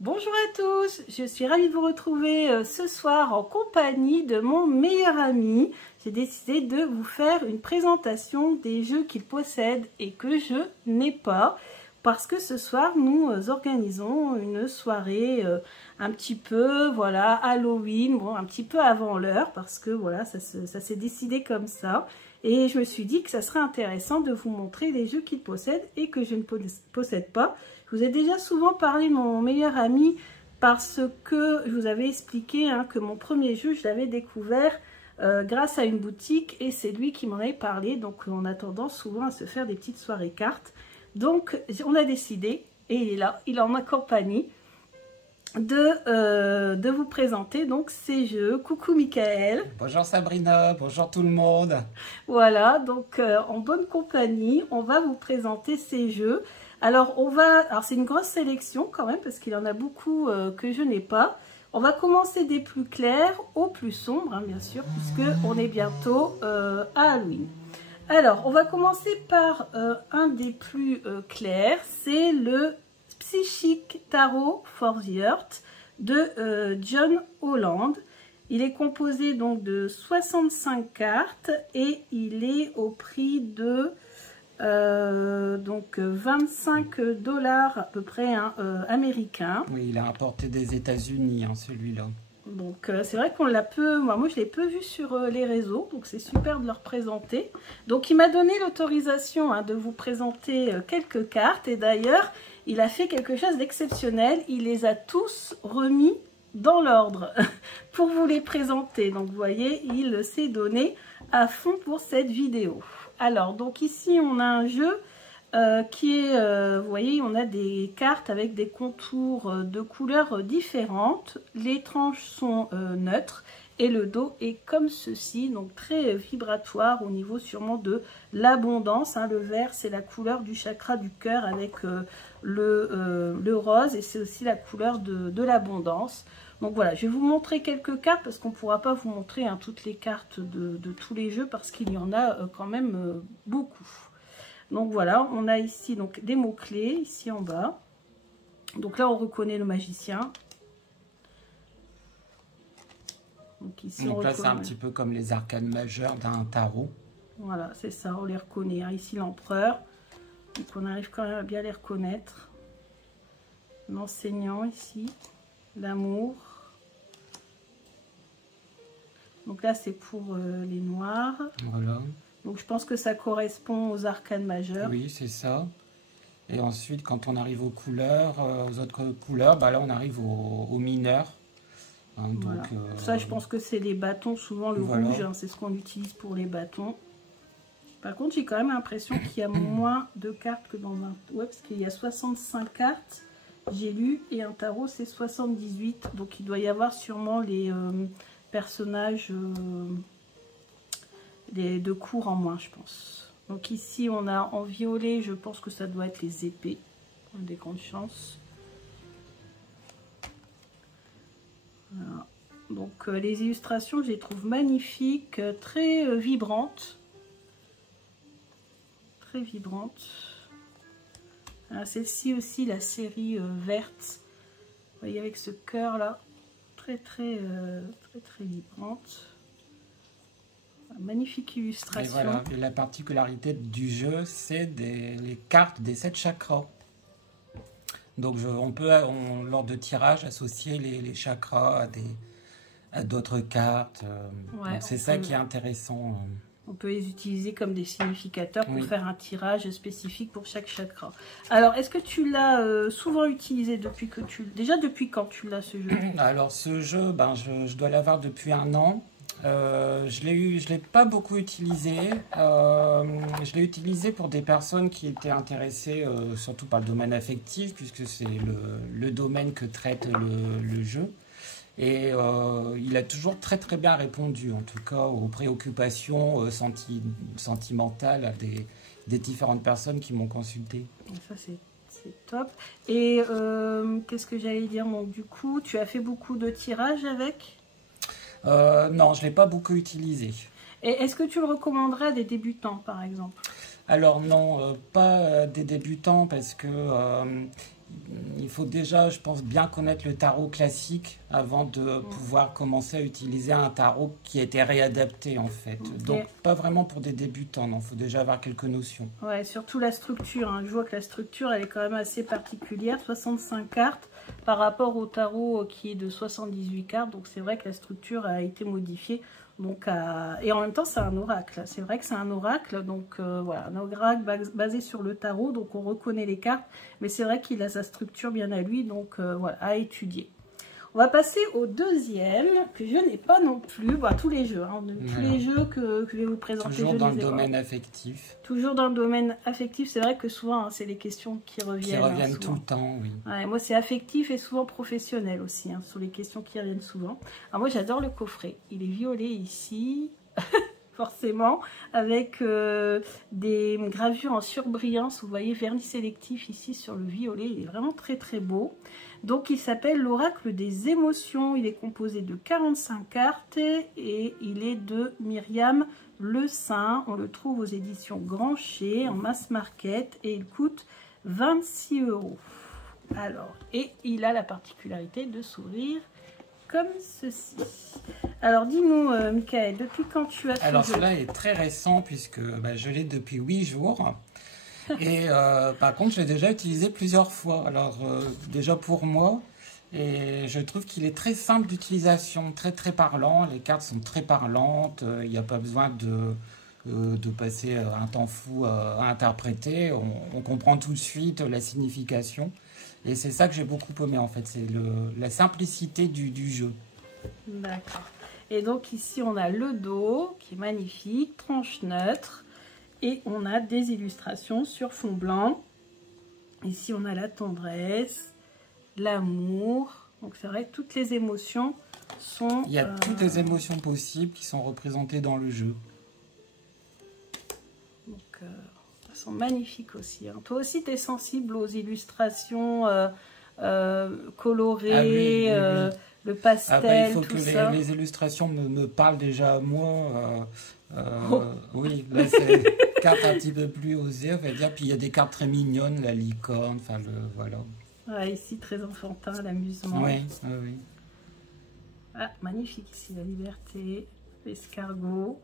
Bonjour à tous, je suis ravie de vous retrouver ce soir en compagnie de mon meilleur ami. J'ai décidé de vous faire une présentation des jeux qu'il possède et que je n'ai pas. Parce que ce soir, nous organisons une soirée un petit peu, voilà, Halloween, bon, un petit peu avant l'heure, parce que voilà, ça s'est décidé comme ça. Et je me suis dit que ça serait intéressant de vous montrer les jeux qu'il possède et que je ne possède pas. Je vous ai déjà souvent parlé de mon meilleur ami parce que je vous avais expliqué que mon premier jeu, je l'avais découvert grâce à une boutique et c'est lui qui m'en avait parlé. Donc on a tendance souvent à se faire des petites soirées cartes. Donc on a décidé, et il est là, il est en ma compagnie, de vous présenter donc ces jeux. Coucou Michael. Bonjour Sabrina, bonjour tout le monde. Voilà, donc en bonne compagnie, on va vous présenter ces jeux. Alors c'est une grosse sélection quand même parce qu'il y en a beaucoup que je n'ai pas. On va commencer des plus clairs aux plus sombres, bien sûr, puisque on est bientôt à Halloween. Alors, on va commencer par un des plus clairs, c'est le Psychic Tarot for the Earth de John Holland. Il est composé donc de 65 cartes et il est au prix de 25 $ à peu près américain. Oui, il a importé des États-Unis, celui-là. Donc c'est vrai qu'on l'a peu, moi je l'ai peu vu sur les réseaux, donc c'est super de leur présenter. Donc il m'a donné l'autorisation de vous présenter quelques cartes et d'ailleurs il a fait quelque chose d'exceptionnel, il les a tous remis dans l'ordre pour vous les présenter. Donc vous voyez, il s'est donné à fond pour cette vidéo. Alors donc ici on a un jeu qui est, vous voyez, on a des cartes avec des contours de couleurs différentes. Les tranches sont neutres et le dos est comme ceci, donc très vibratoire au niveau sûrement de l'abondance. Le vert, c'est la couleur du chakra du cœur avec le rose et c'est aussi la couleur de l'abondance. Donc voilà, je vais vous montrer quelques cartes parce qu'on ne pourra pas vous montrer toutes les cartes de tous les jeux parce qu'il y en a quand même beaucoup. Donc voilà, on a ici donc des mots-clés, ici en bas. Donc là, on reconnaît le magicien. Donc ici, donc là, c'est un petit peu comme les arcanes majeures d'un tarot. Voilà, c'est ça, on les reconnaît. Ici, l'empereur. Donc on arrive quand même à bien les reconnaître. L'enseignant ici. L'amour. Donc là, c'est pour les noirs. Voilà. Donc je pense que ça correspond aux arcanes majeures. Oui, c'est ça. Et ensuite, quand on arrive aux couleurs, aux autres couleurs, là on arrive aux mineurs. Voilà. Ça, je pense que c'est les bâtons, souvent le rouge, c'est ce qu'on utilise pour les bâtons. Par contre, j'ai quand même l'impression qu'il y a moins de cartes que dans un... Ouais, parce qu'il y a 65 cartes, j'ai lu, et un tarot, c'est 78. Donc il doit y avoir sûrement les personnages... de cours en moins, je pense. Donc ici on a en violet, je pense que ça doit être les épées, on a des grandes chances. Voilà. Donc les illustrations, je les trouve magnifiques, très vibrantes, très vibrantes. Celle-ci aussi, la série verte, vous voyez, avec ce cœur là, très vibrante. Magnifique illustration. Et voilà, et la particularité du jeu, c'est les cartes des 7 chakras. Donc on peut, lors de tirage, associer les chakras à d'autres cartes. Ouais, c'est ça qui est intéressant. On peut les utiliser comme des significateurs pour faire un tirage spécifique pour chaque chakra. Alors, est-ce que tu l'as souvent utilisé depuis que déjà depuis quand tu l'as, ce jeu? Alors ce jeu, je dois l'avoir depuis 1 an. Je l'ai pas beaucoup utilisé. Je l'ai utilisé pour des personnes qui étaient intéressées surtout par le domaine affectif, puisque c'est le domaine que traite le jeu. Et il a toujours très bien répondu, en tout cas aux préoccupations sentimentales des différentes personnes qui m'ont consulté. Ça c'est top. Et qu'est-ce que j'allais dire? Donc, du coup, tu as fait beaucoup de tirages avec? Non, je ne l'ai pas beaucoup utilisé. Et est-ce que tu le recommanderais à des débutants, par exemple? Alors non, pas des débutants, parce que il faut déjà, je pense, bien connaître le tarot classique avant de pouvoir commencer à utiliser un tarot qui a été réadapté en fait. Donc pas vraiment pour des débutants, non, il faut déjà avoir quelques notions. Ouais, surtout la structure, hein. Je vois que la structure elle est quand même assez particulière, 65 cartes par rapport au tarot qui est de 78 cartes, donc c'est vrai que la structure a été modifiée. Donc, et en même temps, c'est un oracle. C'est vrai que c'est un oracle. Donc, voilà, un oracle basé sur le tarot. Donc, on reconnaît les cartes. Mais c'est vrai qu'il a sa structure bien à lui. Donc, voilà, à étudier. On va passer au deuxième, que je n'ai pas non plus. Bah, tous les jeux. Hein, tous les jeux que je vais vous présenter. Toujours dans le domaine affectif. Toujours dans le domaine affectif. C'est vrai que souvent, hein, c'est les questions qui reviennent. Qui reviennent tout le temps, oui. Ouais, moi, c'est affectif et souvent professionnel aussi. Hein, sur les questions qui reviennent souvent. Alors, moi, j'adore le coffret. Il est violet ici. Forcément, avec des gravures en surbrillance. Vous voyez, vernis sélectif ici sur le violet. Il est vraiment très très beau. Donc, il s'appelle l'oracle des émotions. Il est composé de 45 cartes et il est de Myriam Le Saint. On le trouve aux éditions Grancher en mass market et il coûte 26 €. Alors, et il a la particularité de s'ouvrir comme ceci. Alors, dis-nous, Michael, depuis quand tu as ce Alors, jeu? cela est très récent puisque je l'ai depuis 8 jours. Et par contre, je l'ai déjà utilisé plusieurs fois. Alors, déjà pour moi, et je trouve qu'il est très simple d'utilisation, très très parlant. Les cartes sont très parlantes. Il n'y a pas besoin de passer un temps fou à interpréter. On comprend tout de suite la signification. Et c'est ça que j'ai beaucoup aimé en fait. C'est la simplicité du jeu. D'accord. Et donc ici, on a le dos qui est magnifique, tranche neutre. Et on a des illustrations sur fond blanc. Ici, on a la tendresse, l'amour. Donc, c'est vrai que toutes les émotions sont... Il y a toutes les émotions possibles qui sont représentées dans le jeu. Donc, elles sont magnifiques aussi. Hein. Toi aussi, tu es sensible aux illustrations colorées, ah oui, oui, oui. le pastel, tout ça. Il faut que les illustrations me parlent déjà à moi. Oui, là c'est carte un petit peu plus osée, on va dire. Puis il y a des cartes très mignonnes, la licorne, enfin voilà. Ouais, ici très enfantin, l'amusement. Oui, oui, oui. Ah, magnifique ici, la liberté, l'escargot.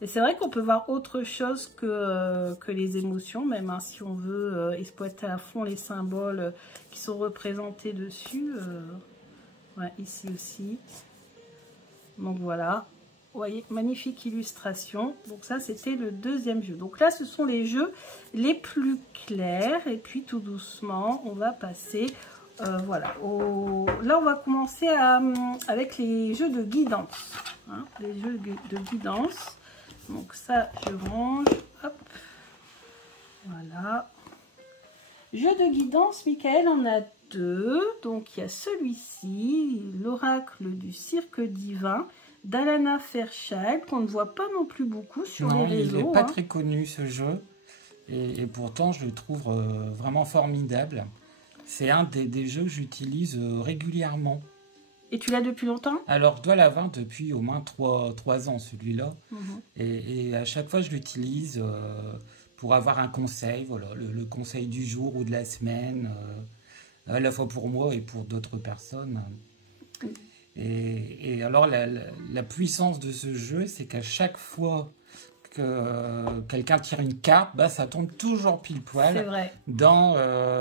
Et c'est vrai qu'on peut voir autre chose que les émotions, même hein, si on veut exploiter à fond les symboles qui sont représentés dessus. Ouais, ici aussi. Donc voilà. Vous voyez, magnifique illustration. Donc ça, c'était le deuxième jeu. Donc là, ce sont les jeux les plus clairs. Et puis, tout doucement, on va passer... voilà. Là, on va commencer avec les jeux de guidance. Hein, les jeux de guidance. Donc ça, je range. Hop. Voilà. Jeux de guidance, Michael en a deux. Donc, il y a celui-ci, l'oracle du cirque divin, d'Alana Fairchild, qu'on ne voit pas non plus beaucoup sur les réseaux. Il n'est pas très connu ce jeu, et pourtant je le trouve vraiment formidable. C'est un des jeux que j'utilise régulièrement. Et tu l'as depuis longtemps? Alors je dois l'avoir depuis au moins 3 ans celui-là, et à chaque fois je l'utilise pour avoir un conseil, voilà, le conseil du jour ou de la semaine, à la fois pour moi et pour d'autres personnes. Et alors, la puissance de ce jeu, c'est qu'à chaque fois que quelqu'un tire une carte, ça tombe toujours pile poil dans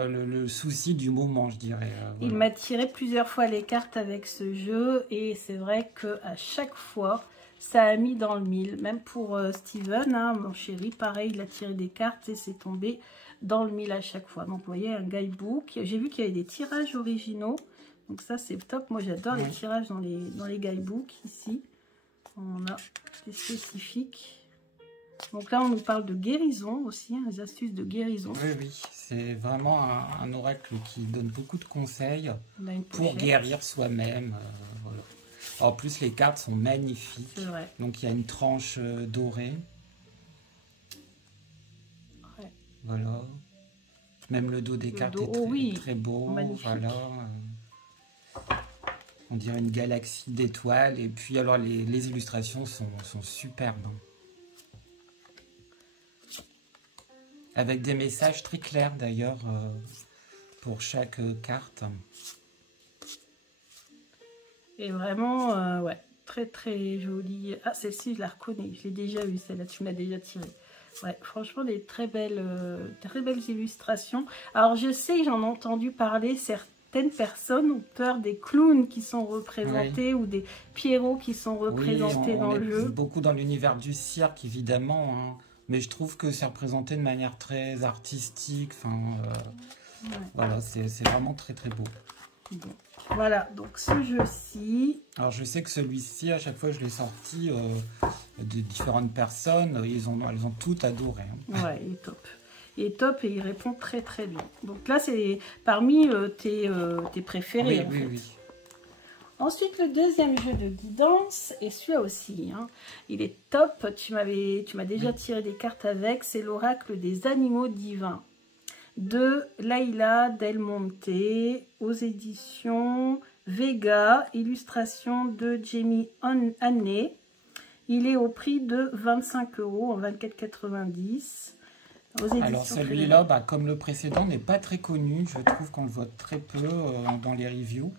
le souci du moment, je dirais. Voilà. Il m'a tiré plusieurs fois les cartes avec ce jeu et c'est vrai qu'à chaque fois, ça a mis dans le mille. Même pour Steven, hein, mon chéri, pareil, il a tiré des cartes et c'est tombé dans le mille à chaque fois. Donc, vous voyez, un guidebook. J'ai vu qu'il y avait des tirages originaux. Donc ça, c'est top. Moi, j'adore les tirages dans les guidebooks, ici. On a des spécifiques. Donc là, on nous parle de guérison aussi, hein, les astuces de guérison. Oui, oui. C'est vraiment un oracle qui donne beaucoup de conseils pour guérir soi-même. Voilà. En plus, les cartes sont magnifiques. C'est vrai. Donc, il y a une tranche dorée. Ouais. Voilà. Même le dos des cartes est très beau. Magnifique. Voilà. On dirait une galaxie d'étoiles. Et puis, alors, les illustrations sont superbes. Avec des messages très clairs, d'ailleurs. pour chaque carte. Et vraiment, ouais, très très jolie. Ah, celle-ci, je la reconnais, je l'ai déjà eue, celle-là, tu me l'as déjà tirée. Ouais, franchement, des très belles illustrations. Alors, je sais, j'en ai entendu parler, certaines personnes ont peur des clowns qui sont représentés, oui, ou des pierrots qui sont représentés, oui, dans le jeu. Beaucoup dans l'univers du cirque, évidemment, hein. Mais je trouve que c'est représenté de manière très artistique. Enfin, ouais, voilà, c'est vraiment très très beau. Bon. Voilà, donc ce jeu-ci. Alors je sais que celui-ci, à chaque fois je l'ai sorti de différentes personnes, elles ont toutes adoré. Hein. Ouais, il est top. Il est top et il répond très très bien. Donc là, c'est parmi tes préférés. Oui, en oui, fait. Oui. Ensuite, le deuxième jeu de guidance, et celui-là aussi, hein, il est top. Tu m'as déjà tiré des cartes avec. C'est l'oracle des animaux divins de Laila Del Monte aux éditions Vega, illustration de Jamie Haney. Il est au prix de 25 € en 24,90 €. Alors celui-là, comme le précédent, n'est pas très connu. Je trouve qu'on le voit très peu dans les reviews.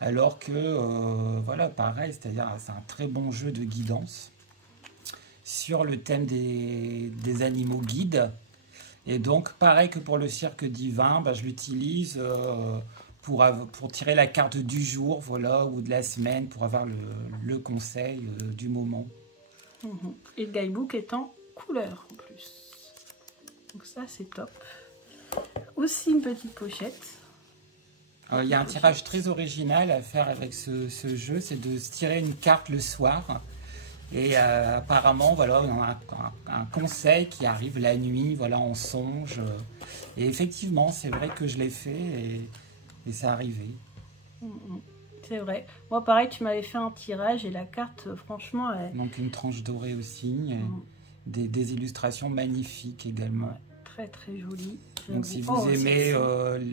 Alors que, voilà, pareil, c'est-à-dire c'est un très bon jeu de guidance sur le thème des animaux guides. Et donc, pareil que pour le cirque divin, je l'utilise pour tirer la carte du jour, voilà, ou de la semaine, pour avoir le conseil du moment. Et le guidebook est en couleur en plus. Donc ça, c'est top. Aussi une petite pochette. Il y a un tirage très original à faire avec ce jeu, c'est de se tirer une carte le soir. Et apparemment, voilà, on a un conseil qui arrive la nuit, voilà, en songe. Et effectivement, c'est vrai que je l'ai fait et c'est arrivé. C'est vrai. Moi, pareil, tu m'avais fait un tirage et la carte, franchement... Donc une tranche dorée aussi, des illustrations magnifiques également. Ouais, très très jolie. Donc si vous aimez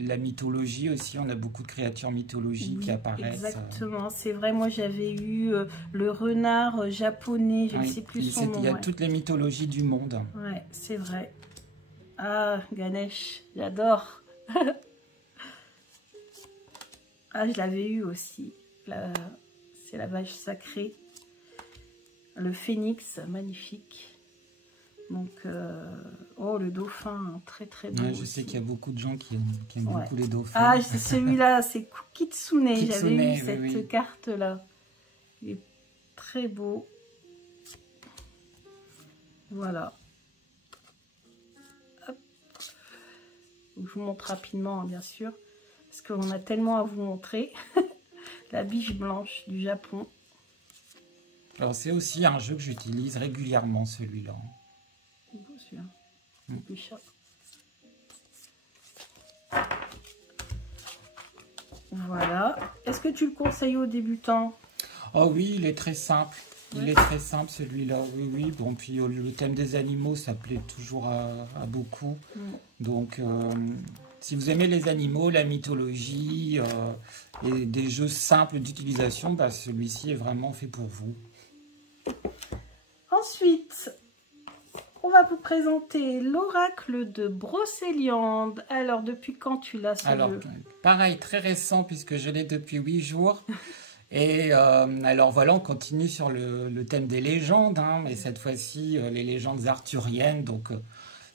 la mythologie aussi, on a beaucoup de créatures mythologiques qui apparaissent. Exactement, c'est vrai, moi j'avais eu le renard japonais, je ne sais plus son nom. Il y a toutes les mythologies du monde. Ouais, c'est vrai. Ah, Ganesh, j'adore. Ah, je l'avais eu aussi. C'est la vache sacrée. Le phénix, magnifique. Donc, oh, le dauphin, très très beau. Ouais, je sais qu'il y a beaucoup de gens qui aiment beaucoup les dauphins. Ah, c'est celui-là, c'est Kitsune. J'avais eu cette carte-là. Il est très beau. Voilà. Hop. Je vous montre rapidement, hein, bien sûr. Parce qu'on a tellement à vous montrer. La biche blanche du Japon. Alors, c'est aussi un jeu que j'utilise régulièrement, celui-là. Voilà. Est-ce que tu le conseilles aux débutants? Oh oui, il est très simple. Ouais. Il est très simple celui-là. Oui, oui. Bon, puis le thème des animaux, ça plaît toujours à beaucoup. Donc, si vous aimez les animaux, la mythologie et des jeux simples d'utilisation, celui-ci est vraiment fait pour vous. Ensuite, on va vous présenter l'oracle de Brocéliande. Alors, depuis quand tu l'as ce jeu? Pareil, très récent puisque je l'ai depuis 8 jours. Et alors voilà, on continue sur le thème des légendes, hein, mais cette fois-ci, les légendes arthuriennes. Donc,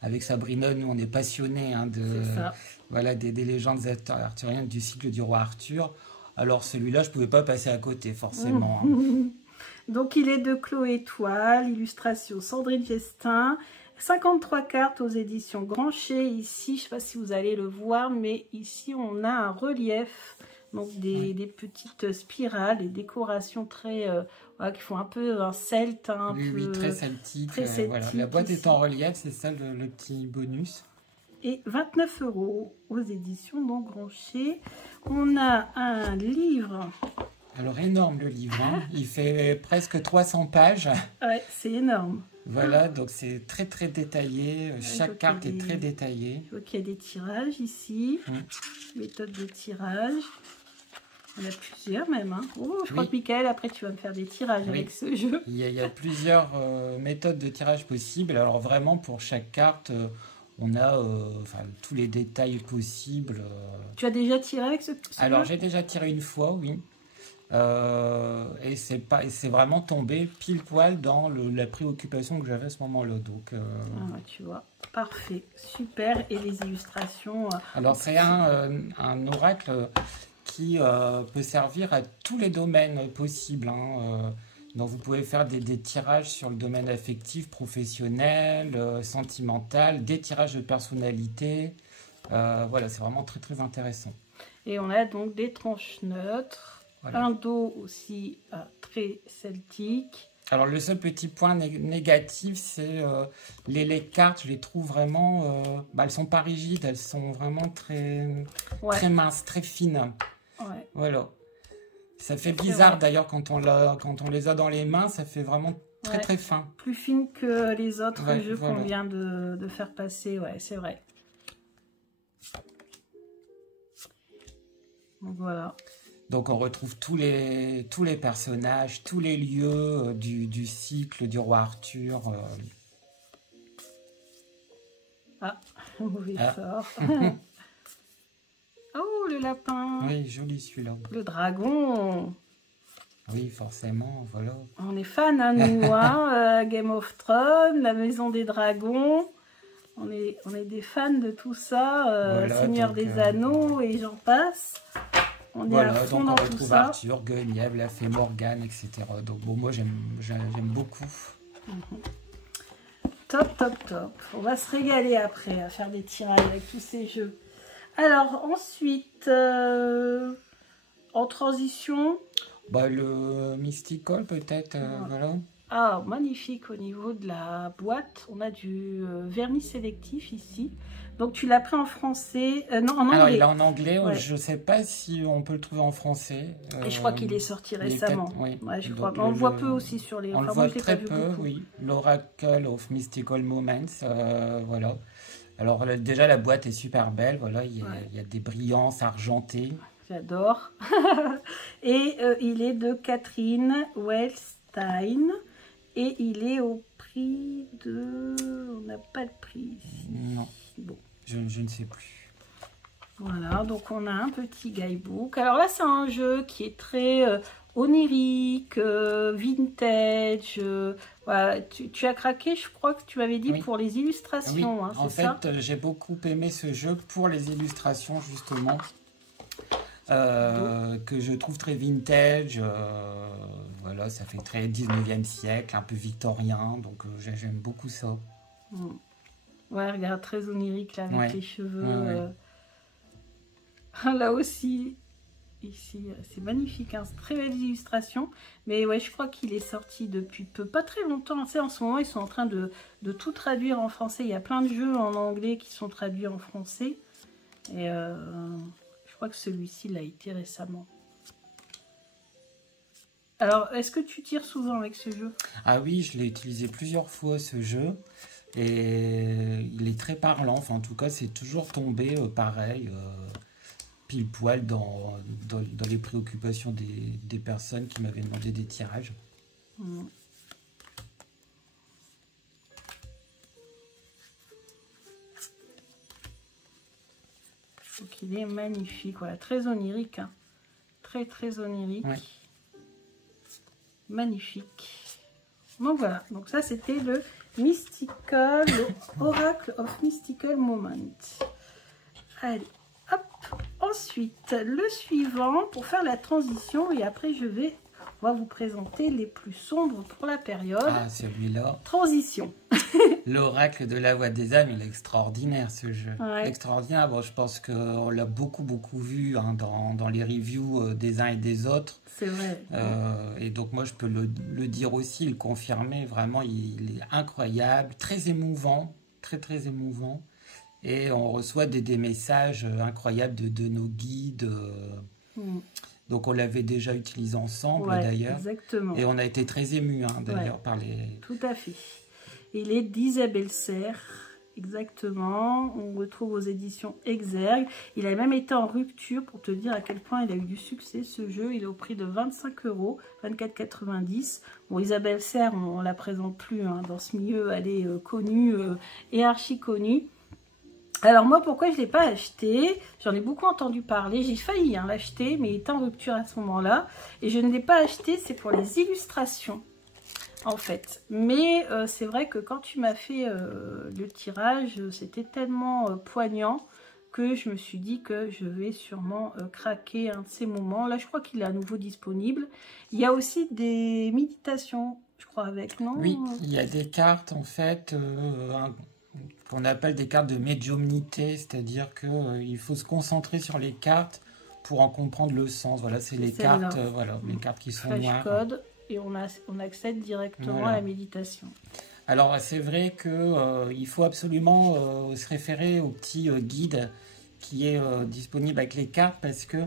avec Sabrina, nous, on est passionnés voilà, des légendes arthuriennes du cycle du roi Arthur. Alors, celui-là, je ne pouvais pas passer à côté, forcément. Hein. Donc, il est de Chloé Toile, illustration Sandrine Gestin, 53 cartes aux éditions Grancher. Ici, je ne sais pas si vous allez le voir, mais ici, on a un relief, donc des petites spirales, des décorations très, voilà, qui font un peu un celte. Oui, très celtique. Voilà. La boîte est en relief, c'est ça le petit bonus. Et 29 € aux éditions donc Grancher. On a un livre... Alors, énorme le livre, hein. Il fait presque 300 pages. Ouais, c'est énorme. Voilà, donc c'est très très détaillé. Chaque carte est très détaillée. Je vois qu'il y a des tirages ici. Méthode de tirage. Il y en a plusieurs même. Hein. Oh, je crois que Michael, après tu vas me faire des tirages avec ce jeu. Il y a plusieurs méthodes de tirage possibles. Alors vraiment, pour chaque carte, on a enfin, tous les détails possibles. Tu as déjà tiré avec ce Alors, j'ai déjà tiré une fois, oui. Et c'est vraiment tombé pile poil dans la préoccupation que j'avais à ce moment-là. Donc, ah, tu vois, parfait, super. Et les illustrations. Alors, c'est un oracle qui peut servir à tous les domaines possibles. Hein. Donc, vous pouvez faire des tirages sur le domaine affectif, professionnel, sentimental, des tirages de personnalité. Voilà, c'est vraiment très très intéressant. Et on a donc des tranches neutres. Voilà. Un dos aussi très celtique. Alors le seul petit point négatif, c'est les cartes, je les trouve vraiment, elles sont pas rigides, elles sont vraiment très minces, très fines. Ouais. Voilà. Ça fait bizarre d'ailleurs quand on les a dans les mains, ça fait vraiment très fin. Plus fine que les autres jeux qu'on vient de faire passer, ouais, c'est vrai. Donc voilà. Donc on retrouve tous les personnages, tous les lieux du cycle du roi Arthur. Ah, mauvais sort. Oh, le lapin. Oui, joli celui-là. Le dragon. Oui, forcément, voilà. On est fan, hein, nous, hein, Game of Thrones, la Maison des Dragons. On est des fans de tout ça, voilà, Seigneur des Anneaux et j'en passe. On voilà, donc on retrouve Arthur, Guenièvre, la fée Morgane, etc. Donc bon, moi j'aime beaucoup. Top, top, top. On va se régaler après à faire des tirages avec tous ces jeux. Alors ensuite, en transition... le Mystical peut-être, voilà. Ah, magnifique au niveau de la boîte. On a du vernis sélectif ici. Donc tu l'as pris en français, non en anglais. Alors il est en anglais, ouais. Je ne sais pas si on peut le trouver en français. Et je crois qu'il est sorti récemment. Oui. Ouais, je crois. On le voit peu aussi sur les... On le voit très peu, oui. L'Oracle of Mystical Moments, voilà. Alors déjà la boîte est super belle, voilà, il y a des brillances argentées. J'adore. Et il est de Catherine Wellstein. Et il est au prix de... On n'a pas le prix ici. Non. Bon. Je ne sais plus. Voilà, donc on a un petit guidebook. Alors là, c'est un jeu qui est très onirique, vintage. Voilà. Tu as craqué, je crois que tu m'avais dit, pour les illustrations. Oui. Hein, en fait, j'ai beaucoup aimé ce jeu pour les illustrations, justement. Que je trouve très vintage, voilà, ça fait très 19e siècle, un peu victorien, donc j'aime beaucoup ça. Ouais, regarde, très onirique là, avec les cheveux. Là aussi, ici, c'est magnifique, hein, c'est très belle illustration. Mais ouais, je crois qu'il est sorti depuis pas très longtemps. Tu sais, en ce moment, ils sont en train de tout traduire en français. Il y a plein de jeux en anglais qui sont traduits en français. Et... je crois que celui-ci l'a été récemment. Alors, est-ce que tu tires souvent avec ce jeu? Ah oui, je l'ai utilisé plusieurs fois ce jeu. Et il est très parlant. Enfin, en tout cas, c'est toujours tombé pareil, pile poil dans les préoccupations des personnes qui m'avaient demandé des tirages. Donc il est magnifique, voilà, très onirique, hein. Très très onirique, magnifique. Donc voilà, donc ça c'était le Mystical, le Oracle of Mystical Moment. Allez, hop, ensuite le suivant pour faire la transition et après on va vous présenter les plus sombres pour la période. Ah, celui-là. Transition. L'oracle de la voix des âmes, il est extraordinaire ce jeu. Ouais. Extraordinaire. Bon, je pense qu'on l'a beaucoup vu hein, dans les reviews des uns et des autres. C'est vrai. Et donc moi je peux le dire aussi, le confirmer. Vraiment, il est incroyable, très émouvant, très émouvant. Et on reçoit des messages incroyables de nos guides. Donc on l'avait déjà utilisé ensemble d'ailleurs. Exactement. Et on a été très émus hein, d'ailleurs par les... Tout à fait. Il est d'Isabelle Serre, exactement. On retrouve aux éditions Exergue. Il a même été en rupture pour te dire à quel point il a eu du succès ce jeu. Il est au prix de 25 €, 24,90 €. Bon, Isabelle Serre, on ne la présente plus hein, dans ce milieu. Elle est connue et archi connue. Alors moi, pourquoi je ne l'ai pas acheté? J'en ai beaucoup entendu parler. J'ai failli l'acheter, mais il était en rupture à ce moment-là. Et je ne l'ai pas acheté, c'est pour les illustrations, en fait. Mais c'est vrai que quand tu m'as fait le tirage, c'était tellement poignant que je me suis dit que je vais sûrement craquer un de ces moments. Là, je crois qu'il est à nouveau disponible. Il y a aussi des méditations, je crois, avec, non? Oui, il y a des cartes, en fait, qu'on appelle des cartes de médiumnité, c'est-à-dire qu'il faut se concentrer sur les cartes pour en comprendre le sens. Voilà, c'est les cartes, voilà, les cartes qui sont noires. Code, et on accède directement à la méditation. Alors, c'est vrai qu'il faut absolument se référer au petit guide qui est disponible avec les cartes parce que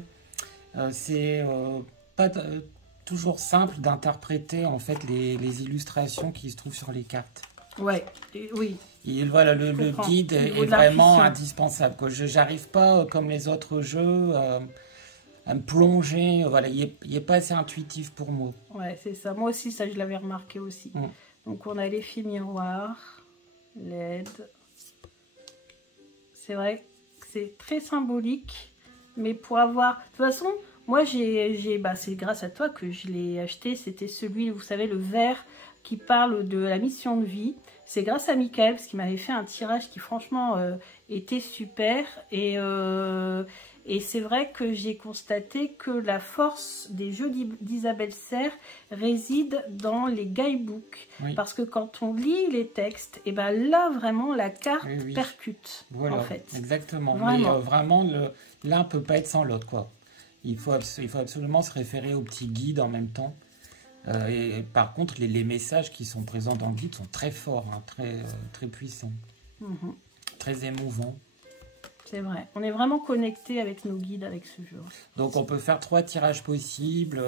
c'est pas toujours simple d'interpréter en fait les illustrations qui se trouvent sur les cartes. Ouais, oui. Et voilà, le guide est vraiment indispensable. Je n'arrive pas, comme les autres jeux, à me plonger. Voilà, il n'est pas assez intuitif pour moi. Ouais, c'est ça. Moi aussi, ça, je l'avais remarqué aussi. Donc, on a l'effet miroir, LED. C'est vrai que c'est très symbolique. Mais pour avoir... De toute façon, moi, c'est grâce à toi que je l'ai acheté. C'était celui, vous savez, le vert qui parle de la mission de vie. C'est grâce à Michael, parce qu'il m'avait fait un tirage qui, franchement, était super. Et c'est vrai que j'ai constaté que la force des jeux d'Isabelle Serres réside dans les guidebooks. Oui. Parce que quand on lit les textes, et ben là, vraiment, la carte percute, voilà, en fait. Exactement. Vraiment. Mais vraiment, l'un ne peut pas être sans l'autre, quoi. Il faut absolument se référer au petit guide en même temps. Et par contre, les messages qui sont présents dans le guide sont très forts, hein, très puissants, très émouvants. C'est vrai, on est vraiment connecté avec nos guides avec ce jeu. Donc on peut faire 3 tirages possibles.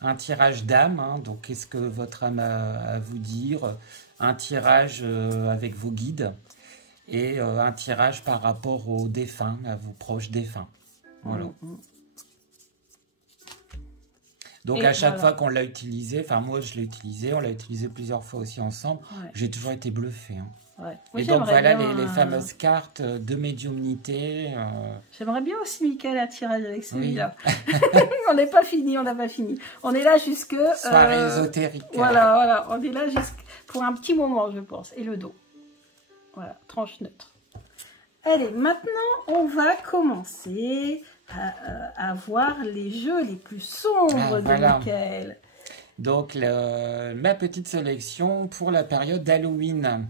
Un tirage d'âme, hein, donc qu'est-ce que votre âme a à vous dire. Un tirage avec vos guides. Et un tirage par rapport aux défunts, à vos proches défunts. Voilà. Donc à chaque fois qu'on l'a utilisé, enfin moi je l'ai utilisé, on l'a utilisé plusieurs fois aussi ensemble, j'ai toujours été bluffé. Hein. Ouais. Et donc voilà les fameuses cartes de médiumnité. J'aimerais bien aussi, Michael, un tirage avec celui-là. Oui. On n'est pas fini, on n'a pas fini. On est là jusque... Soirée ésotérique. Voilà, on est là pour un petit moment, je pense. Et le dos. Voilà, tranche neutre. Allez, maintenant, on va commencer à voir les jeux les plus sombres de Michael. Donc, ma petite sélection pour la période d'Halloween.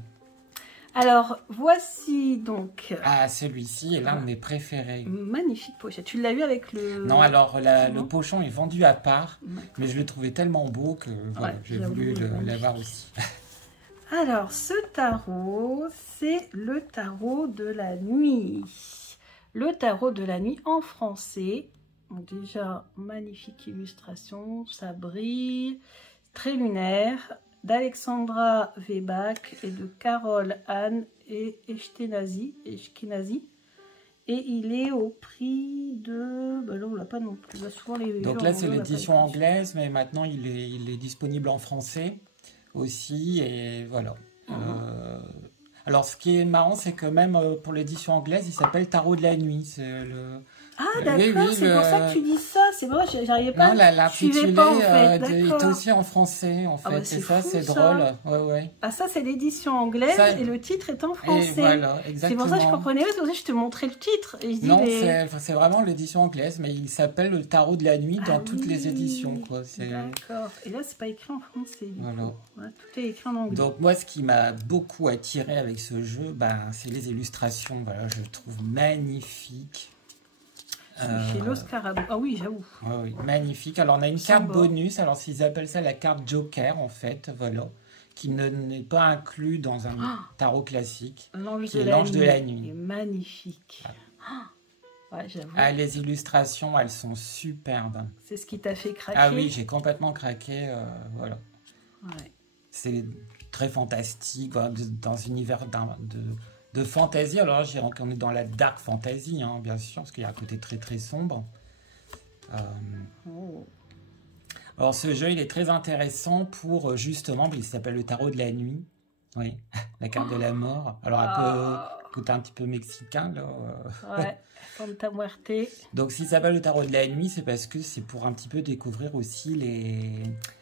Alors, voici donc... Ah, celui-ci est l'un de mes préférés. Magnifique pochette. Tu l'as eu avec le... Non, alors, le pochon est vendu à part, mais je le trouvais tellement beau que voilà, j'ai voulu l'avoir aussi. Alors, ce tarot, c'est le tarot de la nuit. Le tarot de la nuit en français. Donc déjà, magnifique illustration, ça brille. Très lunaire. D'Alexandra Weibach et de Carole Anne et Eshkenazi. Et il est au prix de... Ben là, on l'a pas non plus. Souvent, donc là, c'est l'édition anglaise, mais maintenant, il est disponible en français aussi. Et voilà. Alors, ce qui est marrant, c'est que même pour l'édition anglaise, il s'appelle Tarot de la nuit. C'est le... Ah d'accord, c'est pour ça que tu dis ça. C'est vrai, j'arrivais pas. Non, l'intitulé est aussi en français, en fait. Bah, et ça, c'est drôle. Ouais. Ah, ça, c'est l'édition anglaise et le titre est en français. Et voilà, exactement. C'est pour ça que je comprenais pas. C'est pour ça que je te montrais le titre. Et je dis, non, c'est vraiment l'édition anglaise, mais il s'appelle le Tarot de la nuit dans toutes les éditions. D'accord. Et là, c'est pas écrit en français. Voilà. Ouais, tout est écrit en anglais. Donc, moi, ce qui m'a beaucoup attiré avec ce jeu, c'est les illustrations. Voilà, je le trouve magnifique. Chez l'Oscarabo. Ah oui, j'avoue. Oui, magnifique. Alors, on a une carte bonus. Alors, ils appellent ça la carte Joker, en fait. Voilà. Qui n'est pas inclus dans un tarot classique. L'ange de la nuit. Il est magnifique. Ouais, j'avoue. Ah, les illustrations, elles sont superbes. C'est ce qui t'a fait craquer. Ah oui, j'ai complètement craqué. Voilà. Ouais. C'est très fantastique. Voilà, dans un univers de fantasy. Alors là, on est dans la dark fantasy, hein, bien sûr, parce qu'il y a un côté très très sombre. Alors ce jeu, il est très intéressant pour justement, il s'appelle le tarot de la nuit. Oui, la carte de la mort. Alors côté un petit peu mexicain, là. Ouais, Santa Muerte. Donc, s'il s'appelle le tarot de la nuit, c'est parce que c'est pour un petit peu découvrir aussi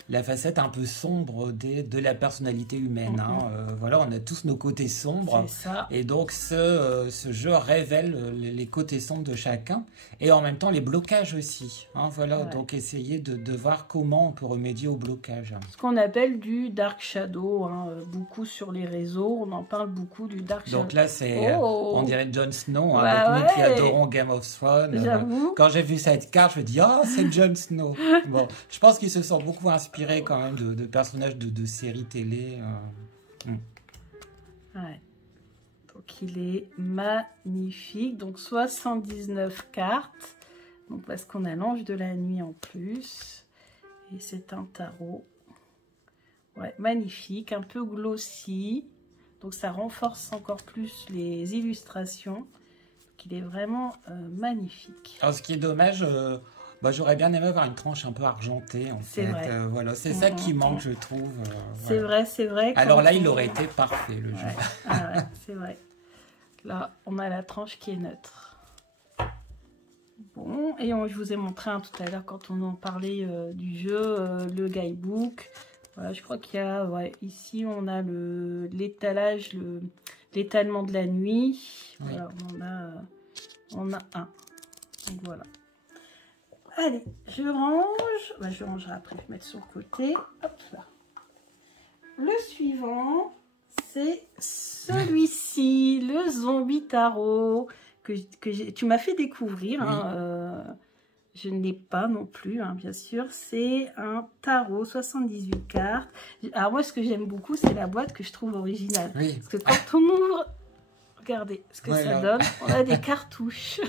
la facette un peu sombre de la personnalité humaine. Hein. Voilà, on a tous nos côtés sombres. C'est ça. Et donc, ce jeu révèle les côtés sombres de chacun. Et en même temps, les blocages aussi. Hein, voilà, Ouais. donc essayer de voir comment on peut remédier aux blocages. Ce qu'on appelle du dark shadow, hein, beaucoup sur les réseaux, on en parle beaucoup du dark shadow. Donc là, c'est, Oh. on dirait Jon Snow. Hein, Bah donc nous qui ouais. adorons Game of Thrones. J'avoue. Quand j'ai vu cette carte, je me dis, oh, c'est Jon Snow. Bon, je pense qu'ils se sont beaucoup inspirés quand même de personnages de séries télé. Ouais. Donc il est magnifique. Donc 79 cartes. Donc parce qu'on a l'ange de la nuit en plus. Et c'est un tarot. Ouais, magnifique, un peu glossy. Donc ça renforce encore plus les illustrations. Donc il est vraiment magnifique. Alors, ce qui est dommage, j'aurais bien aimé avoir une tranche un peu argentée, en C'est fait. vrai. Voilà, c'est ça qui manque, je trouve. C'est Voilà. vrai. Alors quand là, il aurait été parfait, le jeu. Ouais. Ah ouais, c'est vrai. Là, on a la tranche qui est neutre. Bon, et je vous ai montré tout à l'heure quand on en parlait du jeu, le guidebook. Voilà, je crois qu'il y a, ici on a l'étalage, l'étalement de la nuit. Oui. Voilà, on a un. Donc voilà. Allez, je range. Je rangerai après, je vais mettre sur le côté. Hop là. Le suivant, c'est celui-ci, le zombie tarot que tu m'as fait découvrir. Oui. Hein, je ne l'ai pas non plus, hein, bien sûr. C'est un tarot, 78 cartes. Alors moi, ce que j'aime beaucoup, c'est la boîte que je trouve originale. Oui. Parce que quand on ouvre, regardez ce que ça donne. On a des cartouches.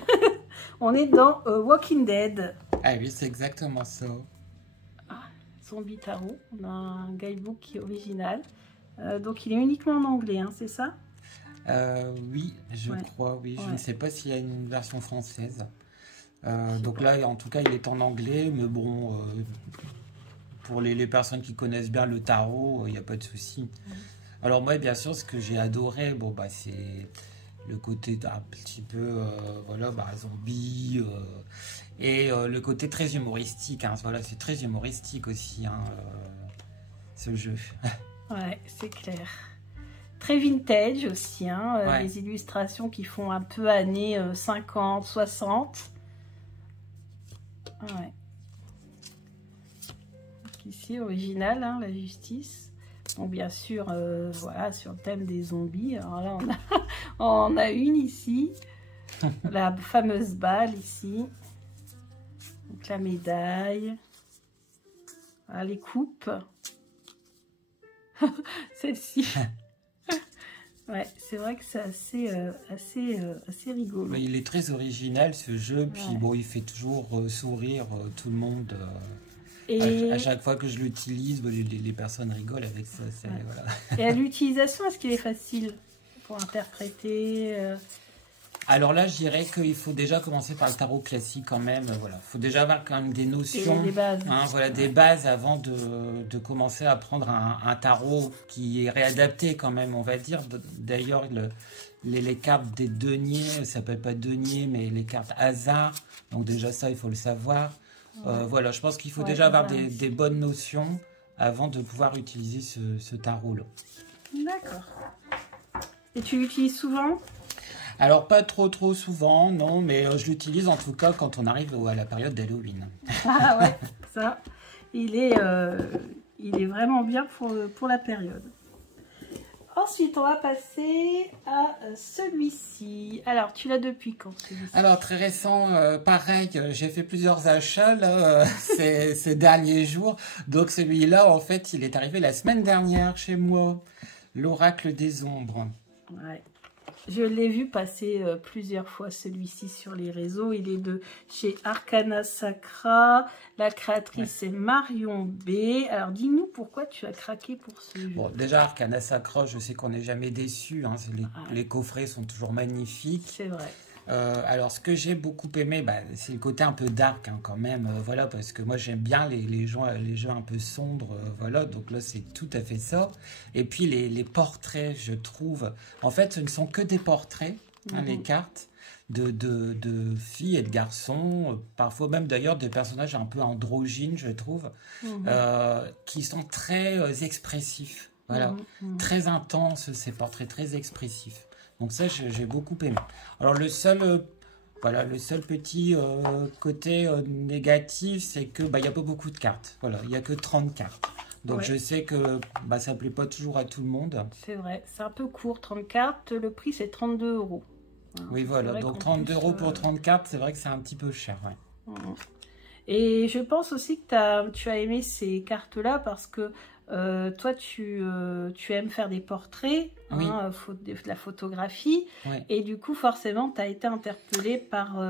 On est dans Walking Dead. Ah oui, c'est exactement ça. Zombie tarot. On a un guidebook qui est original. Donc il est uniquement en anglais, hein, c'est ça? Oui, je crois, oui. Je ne sais pas s'il y a une version française. Donc là, en tout cas, il est en anglais, mais bon, pour les personnes qui connaissent bien le tarot, il n'y a pas de souci. Alors moi, bien sûr, ce que j'ai adoré, c'est le côté un petit peu, zombie, et le côté très humoristique. Hein, voilà, c'est très humoristique aussi, hein, ce jeu. Ouais, c'est clair. Très vintage aussi, hein, Ouais. des illustrations qui font un peu années 50, 60. Ouais. Donc ici, original, hein, la justice. Donc bien sûr, voilà, sur le thème des zombies. Alors là, on a une ici. La fameuse balle ici. Donc la médaille. Voilà, les coupes. Celle-ci. Ouais, c'est vrai que c'est assez rigolo. Mais il est très original ce jeu, puis Ouais. bon, il fait toujours sourire tout le monde. Et, À chaque fois que je l'utilise, les personnes rigolent avec ça. Ouais. Voilà. et à l'utilisation, est-ce qu'il est facile pour interpréter Alors là, je dirais qu'il faut déjà commencer par le tarot classique quand même. Voilà, faut déjà avoir quand même des notions, des bases? hein, voilà, des bases avant de commencer à prendre un tarot qui est réadapté quand même, on va dire. D'ailleurs, les cartes des deniers, ça s'appelle pas denier, mais les cartes hasard. Donc déjà ça, il faut le savoir. Voilà, je pense qu'il faut déjà avoir des bonnes notions avant de pouvoir utiliser ce tarot-là. D'accord. Et tu l'utilises souvent? Alors, pas trop souvent, non, mais je l'utilise en tout cas quand on arrive à la période d'Halloween. Ah ouais, ça, il est vraiment bien pour la période. Ensuite, on va passer à celui-ci. Alors, tu l'as depuis quand, celui-ci? Alors, très récent, pareil, j'ai fait plusieurs achats là, ces derniers jours. Donc, celui-là, en fait, il est arrivé la semaine dernière chez moi. L'Oracle des Ombres. Ouais. Je l'ai vu passer plusieurs fois, celui-ci, sur les réseaux. Il est de chez Arcana Sacra. La créatrice, c'est Marion B. Alors, dis-nous pourquoi tu as craqué pour ce jeu. Bon, déjà, Arcana Sacra, je sais qu'on n'est jamais déçu. Hein, les coffrets sont toujours magnifiques. C'est vrai. Alors, ce que j'ai beaucoup aimé, bah, c'est le côté un peu dark hein, quand même. Voilà, parce que moi, j'aime bien les jeux un peu sombres. Voilà, donc là, c'est tout à fait ça. Et puis, les portraits, je trouve. En fait, ce ne sont que des portraits, hein, les cartes. De filles et de garçons, parfois même d'ailleurs des personnages un peu androgynes, je trouve, qui sont très expressifs. Voilà, très intenses, ces portraits très expressifs. Donc ça, j'ai beaucoup aimé. Alors voilà, le seul petit côté négatif, c'est que bah, il n'y a pas beaucoup de cartes. Voilà, il n'y a que 30 cartes. Donc je sais que bah, ça ne plaît pas toujours à tout le monde. C'est vrai, c'est un peu court, 30 cartes. Le prix, c'est 32 €. Oui, voilà, donc 32 € pour 30 cartes, c'est vrai que c'est un petit peu cher. Ouais. Et je pense aussi que tu as aimé ces cartes-là parce que toi, tu aimes faire des portraits, oui. De la photographie, et du coup, forcément, tu as été interpellé par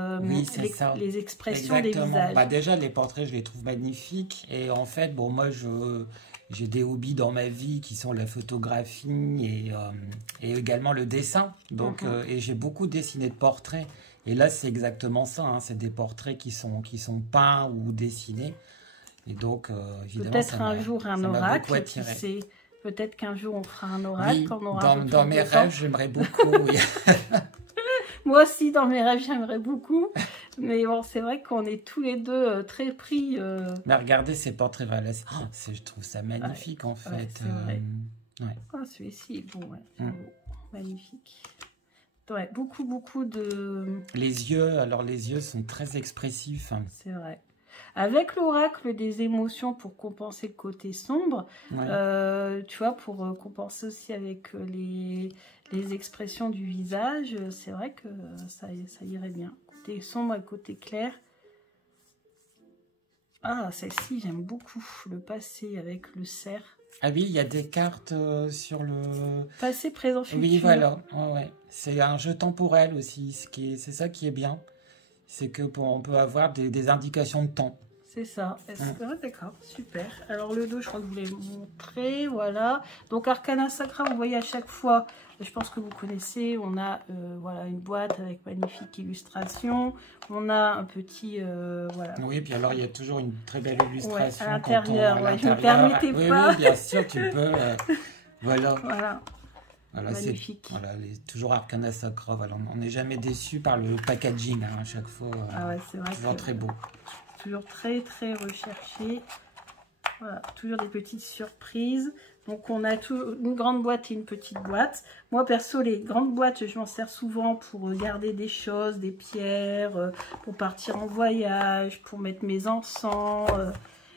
les expressions des visages. Bah, déjà, les portraits, je les trouve magnifiques. Et en fait, bon, moi, j'ai des hobbies dans ma vie qui sont la photographie et également le dessin. Donc, et j'ai beaucoup dessiné de portraits. Et là, c'est exactement ça. Hein, c'est des portraits qui sont peints ou dessinés. Et donc, évidemment, peut-être un jour un oracle, qui sait. Peut-être qu'un jour on fera un oracle. Oui, quand on aura dans mes rêves, j'aimerais beaucoup. Oui. Moi aussi, dans mes rêves, j'aimerais beaucoup. Mais bon, c'est vrai qu'on est tous les deux très pris. Mais regardez ces portraits, voilà, je trouve ça magnifique en fait. Ouais, c'est vrai. Celui-ci est bon, magnifique. Ouais, beaucoup de... Les yeux sont très expressifs. C'est vrai. Avec l'oracle des émotions pour compenser le côté sombre, tu vois, pour compenser aussi avec les expressions du visage, c'est vrai que ça irait bien. Côté sombre et côté clair. Ah, celle-ci, j'aime beaucoup. Le passé avec le cerf. Ah oui, il y a des cartes sur le... Passé, présent, futur. Oui, voilà. Ouais. C'est un jeu temporel aussi. C'est ça qui est bien. C'est que on peut avoir des indications de temps. C'est ça. D'accord, super. Alors le dos, je crois que je voulais vous montrer. Voilà. Donc Arcana Sacra, vous voyez à chaque fois, je pense que vous connaissez, on a voilà, une boîte avec magnifique illustration. On a un petit... voilà. Oui, puis alors il y a toujours une très belle illustration. À l'intérieur, je ne me permettais pas. Oui, bien sûr, tu peux. Voilà. Voilà, magnifique. Voilà, toujours Arcana Sacra. Voilà, on n'est jamais déçu par le packaging hein, à chaque fois. C'est vrai. Toujours très beau. Toujours très recherché. Voilà, toujours des petites surprises. Donc on a une grande boîte et une petite boîte. Moi perso, les grandes boîtes, je m'en sers souvent pour garder des choses, des pierres, pour partir en voyage, pour mettre mes encens.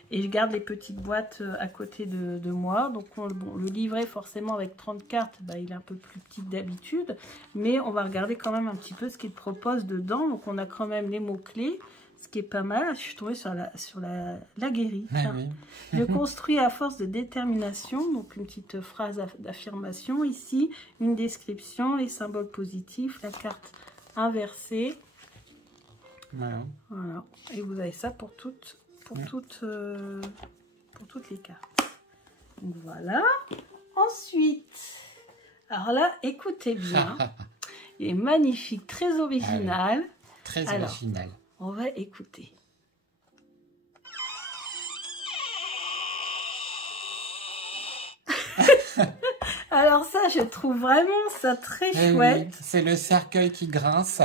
Et je garde les petites boîtes à côté de moi. Donc le livret, forcément, avec 30 cartes, il est un peu plus petit que d'habitude. Mais on va regarder quand même un petit peu ce qu'il propose dedans. Donc on a quand même les mots-clés. Ce qui est pas mal, je suis tombée sur la guérie. Oui. Je construis à force de détermination, donc une petite phrase d'affirmation ici, une description, les symboles positifs, la carte inversée. Voilà. Et vous avez ça pour toutes les cartes. Donc voilà. Ensuite, alors là, écoutez bien. Il est magnifique, très original. Très original. On va écouter. Alors ça, je trouve vraiment ça très chouette. Oui, c'est le cercueil qui grince.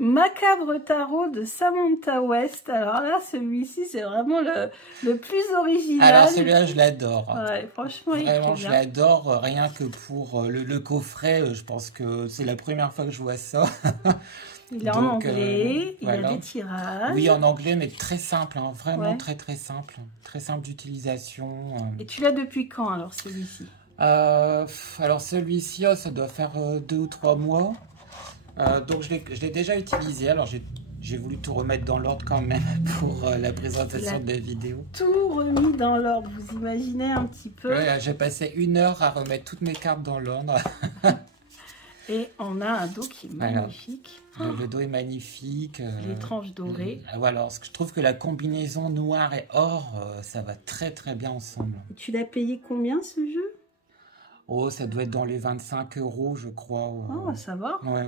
Macabre tarot de Samantha West. Alors là, celui-ci, c'est vraiment le plus original. Alors celui-là, je l'adore. Ouais, franchement, vraiment, je l'adore. Rien que pour le coffret, je pense que c'est la première fois que je vois ça. Il est en anglais, il y a des tirages. Oui, en anglais, mais très simple, hein, vraiment très simple. Très simple d'utilisation. Et tu l'as depuis quand alors celui-ci? Alors celui-ci, ça doit faire 2 ou 3 mois. Donc je l'ai déjà utilisé. Alors j'ai voulu tout remettre dans l'ordre quand même pour la présentation de la vidéo. Tout remis dans l'ordre, vous imaginez un petit peu. Ouais, j'ai passé 1 heure à remettre toutes mes cartes dans l'ordre. Et on a un dos qui est magnifique. Le dos est magnifique. Les tranches dorées. Voilà, je trouve que la combinaison noir et or, ça va très bien ensemble. Et tu l'as payé combien ce jeu? Oh, ça doit être dans les 25 €, je crois. Oh, ça va. Ouais.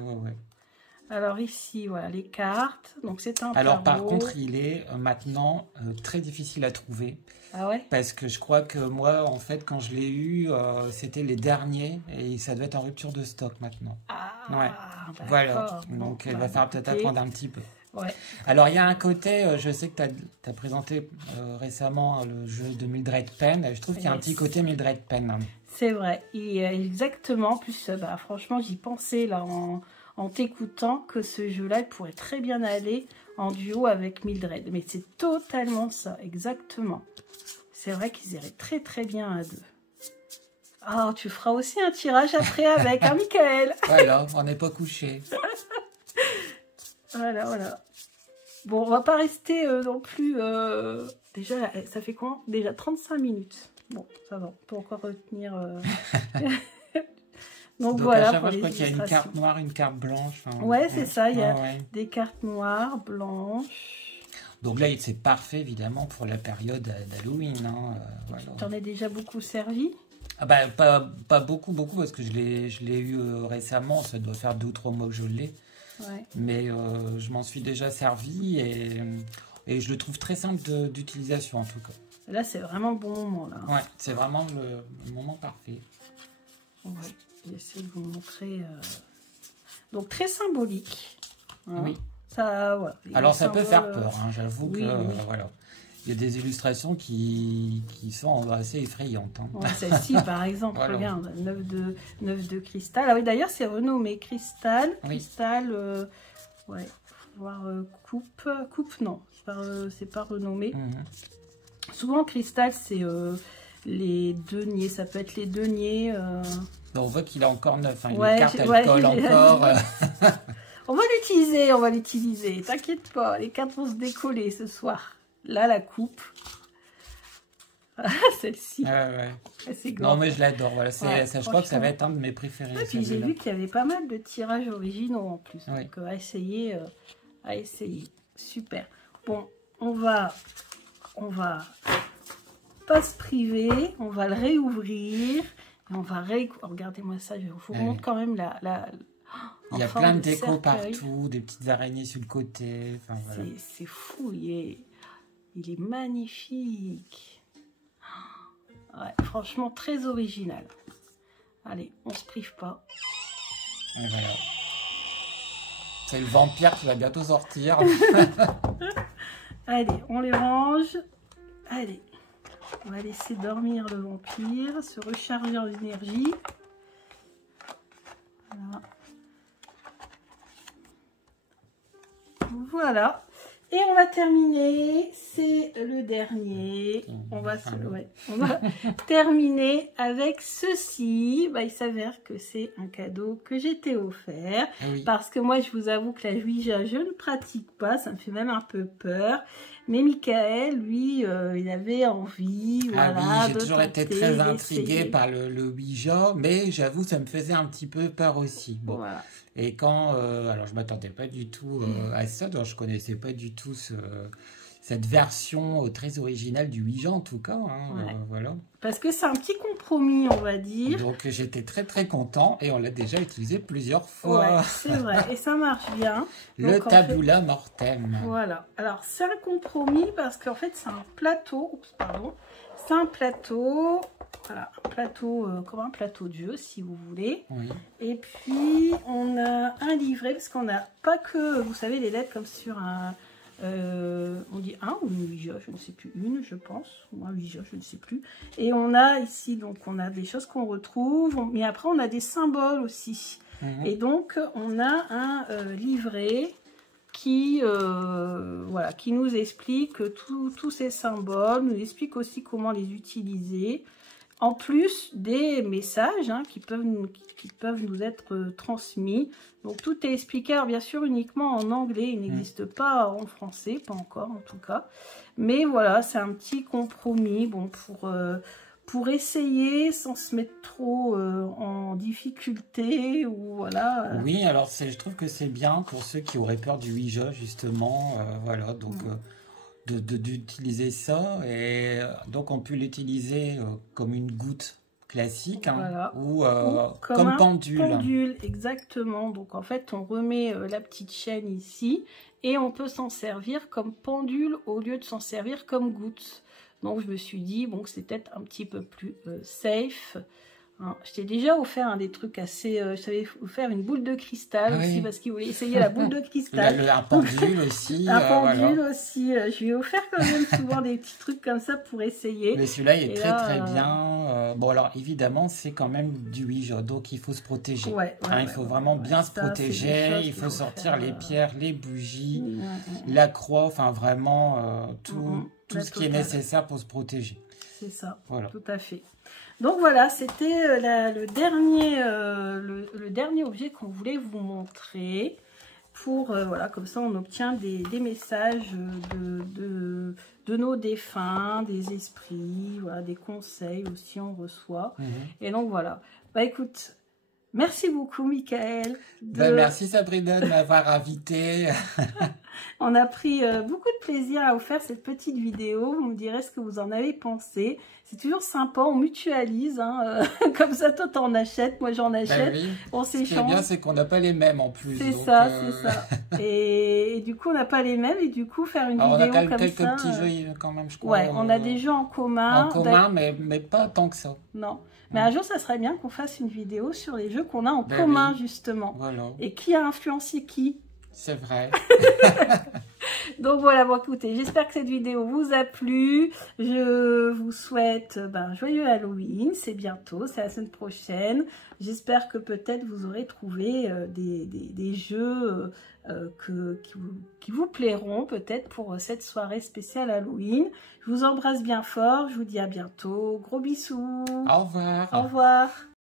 Alors ici, voilà, les cartes. Donc c'est un Alors par tarot. contre, il est maintenant très difficile à trouver. Ah ouais? Parce que je crois que moi, en fait, quand je l'ai eu, c'était les derniers et ça doit être en rupture de stock maintenant. Ouais, Ah, voilà. d'accord. Bon, Donc, il bah, va falloir peut-être écoutez, attendre un petit peu. ouais, Alors, il y a un côté, je sais que tu as présenté récemment le jeu de Mildred Penn. Je trouve qu'il y a un yes. petit côté Mildred Penn. C'est vrai. Et exactement. En plus, bah, franchement, j'y pensais là en t'écoutant que ce jeu-là, il pourrait très bien aller en duo avec Mildred. Mais c'est totalement ça, exactement. C'est vrai qu'ils iraient très très bien à deux. Ah, tu feras aussi un tirage après avec, hein, Michael? Voilà, on n'est pas couché. Voilà, voilà. Bon, on va pas rester non plus... Déjà, ça fait quoi? Déjà 35 minutes. Bon, ça va, on peut encore retenir... Donc voilà, à chaque pour fois, je les crois qu'il y a une illustrations. carte noire, une carte blanche. Enfin, Ouais, c'est ça, il y a ouais. des cartes noires, blanches. Donc là, c'est parfait, évidemment, pour la période d'Halloween. Hein, voilà. T'en as déjà beaucoup servi? Ah bah, pas beaucoup, parce que je l'ai eu récemment. Ça doit faire 2 ou 3 mois que je l'ai. Ouais. Mais je m'en suis déjà servi et je le trouve très simple d'utilisation, en tout cas. Là, c'est vraiment le bon moment, là. Ouais, c'est vraiment le moment parfait. Ouais, j'essaie de vous montrer... Donc, très symbolique. Hein. Oui. Ça, voilà. Alors, ça peut faire peur, hein, j'avoue oui, que... oui. voilà. Il y a des illustrations qui sont assez effrayantes. Hein. Ouais, celle-ci, par exemple, Voilà. regarde, 9 de cristal. Ah oui, d'ailleurs, c'est renommé cristal. Oui. Cristal, ouais, faut voir coupe. Coupe, non, c'est pas renommé. Mhm. Souvent, cristal, c'est les deniers. Ça peut être les deniers. On voit qu'il est encore neuf. Hein. Ouais, les cartes, elles collent encore. On va l'utiliser. T'inquiète pas, les cartes vont se décoller ce soir. Là, la coupe. Celle-ci. Ouais. C'est Non, mais je l'adore. Voilà. Ouais, je crois que ça va être un de mes préférés. Et puis j'ai vu qu'il y avait pas mal de tirages originaux en plus. Oui. Donc à essayer. Super. Bon, on va pas se priver. On va le réouvrir. Et on va regardez-moi ça. Je vous montre quand même il y a plein de déco partout, des petites araignées sur le côté. Enfin, voilà. C'est fou. Il est magnifique. Ouais, franchement, très original. Allez, on se prive pas. Et voilà. C'est le vampire qui va bientôt sortir. Allez, on les range. Allez, on va laisser dormir le vampire, se recharger en énergie. Voilà. Voilà. Et on va terminer, c'est le dernier. On va terminer avec ceci. Bah, il s'avère que c'est un cadeau que j'ai été offert. Oui. Parce que moi, je vous avoue que la Ouija, je ne pratique pas. Ça me fait même un peu peur. Mais Michael, lui, il avait envie. Voilà, oui, j'ai toujours été très intriguée par le Ouija. Mais j'avoue, ça me faisait un petit peu peur aussi. Bon. Voilà. Et quand, alors je m'attendais pas du tout à ça, donc je connaissais pas du tout cette version très originale du Ouija en tout cas, hein, ouais. Voilà. Parce que c'est un petit compromis, on va dire. Donc j'étais très très content et on l'a déjà utilisé plusieurs fois. Ouais, c'est vrai, et ça marche bien. Le tabula mortem. Voilà, alors c'est un compromis parce qu'en fait c'est un plateau, oups, pardon, c'est un plateau... Voilà, un plateau, comme un plateau de jeu, si vous voulez. Oui. Et puis, on a un livret, parce qu'on n'a pas que, vous savez, les lettres comme sur un... on dit un ou une Ouija, je ne sais plus, une, je pense. Ou un Ouija, je ne sais plus. Et on a ici, donc, on a des choses qu'on retrouve. Mais après, on a des symboles aussi. Mmh. Et donc, on a un livret qui, voilà, qui nous explique tous ces symboles, nous explique aussi comment les utiliser. En plus des messages hein, qui peuvent nous être transmis. Donc tout est expliqué, alors bien sûr uniquement en anglais, il n'existe pas en français, pas encore en tout cas. Mais voilà, c'est un petit compromis bon, pour essayer sans se mettre trop en difficulté. Ou, voilà. Oui, alors je trouve que c'est bien pour ceux qui auraient peur du Ouija justement. Voilà, donc... d'utiliser ça et donc on peut l'utiliser comme une goutte classique, hein, Voilà. ou Comme comme un pendule. pendule, exactement. Donc en fait, on remet la petite chaîne ici et on peut s'en servir comme pendule au lieu de s'en servir comme goutte. Donc je me suis dit, bon, c'est peut-être un petit peu plus safe. Hein, je t'ai déjà offert des trucs assez... je t'avais offert une boule de cristal aussi, parce qu'il voulait essayer la boule de cristal. Un pendule aussi. Un pendule voilà. aussi. Je lui ai offert quand même souvent des petits trucs comme ça pour essayer. Mais celui-là, il est très là, très bien. Bon, alors évidemment, c'est quand même du Ouija, donc il faut se protéger. Il faut vraiment bien se protéger. Il faut sortir les pierres, les bougies, la croix, enfin vraiment tout ce qui est nécessaire pour se protéger. C'est ça, voilà. Tout à fait. Donc voilà, c'était le dernier objet qu'on voulait vous montrer. Pour, voilà, comme ça on obtient des messages de nos défunts, des esprits, voilà, des conseils aussi on reçoit. Et donc voilà. Bah écoute, merci beaucoup Michael. Merci Sabrina de m'avoir invité. On a pris beaucoup de plaisir à vous faire cette petite vidéo. Vous me direz ce que vous en avez pensé. C'est toujours sympa, on mutualise. Hein, comme ça, toi, t'en achètes, moi, j'en achète. Oui. On s'échange. Ce qui est bien, c'est qu'on n'a pas les mêmes en plus. C'est ça, c'est ça. Et du coup, on n'a pas les mêmes. Et du coup, faire une vidéo comme ça... On a quelques petits jeux quand même, je crois. Ouais, on a des jeux en commun. En commun, mais pas tant que ça. Non. Mais un jour, ça serait bien qu'on fasse une vidéo sur les jeux qu'on a en commun, justement. Voilà. Et qui a influencé qui? C'est vrai. Donc voilà, bon écoutez, j'espère que cette vidéo vous a plu. Je vous souhaite joyeux Halloween, c'est bientôt, c'est la semaine prochaine. J'espère que peut-être vous aurez trouvé des jeux qui vous plairont peut-être pour cette soirée spéciale Halloween. Je vous embrasse bien fort, je vous dis à bientôt, gros bisous. Au revoir. Au revoir.